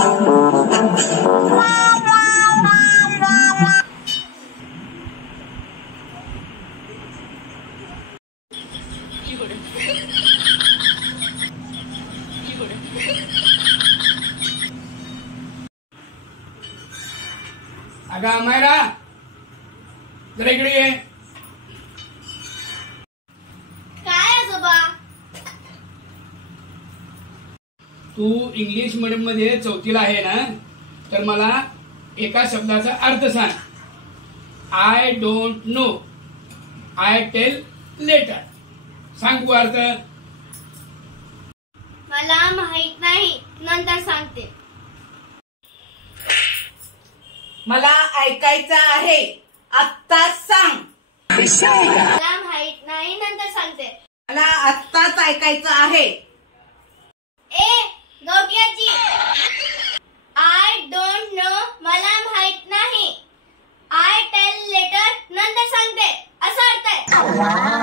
अगं अमायरा, जरा इकडे ये. काय आजोबा? तू इंग्लिश मीडियम मध्ये 4थीला आहे ना, तर मला एका शब्दाचा अर्थ सांग. I don't know, I tell later. सांग तू अर्थ. मला माहित नाही, नंतर सांगते. मला ऐकायचं आहे, आत्ताच सांग. मला माहित नाही, नंतर सांगते. मला आत्ताच ऐकायचं आहे. ए गवटियाची, आय डोंट नो, मला माहित नाही, आय टेल लेटर, नंतर सांगते, असा अर्थ आहे.